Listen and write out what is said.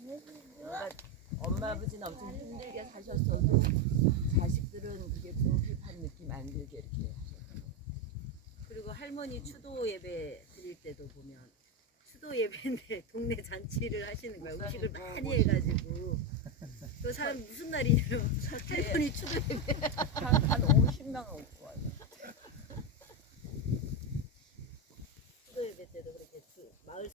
그러니까 엄마 아버지는 엄청 힘들게 사셨어도 자식들은 그게 궁핍한 느낌 안 들게 이렇게 하셨어요. 그리고 할머니 추도 예배 드릴 때도 보면 추도 예배인데 동네 잔치를 하시는 거예요. 음식을 많이 해가지고 또 사람 무슨 날이냐면 할머니 추도 예배 한 50명 오고 와요.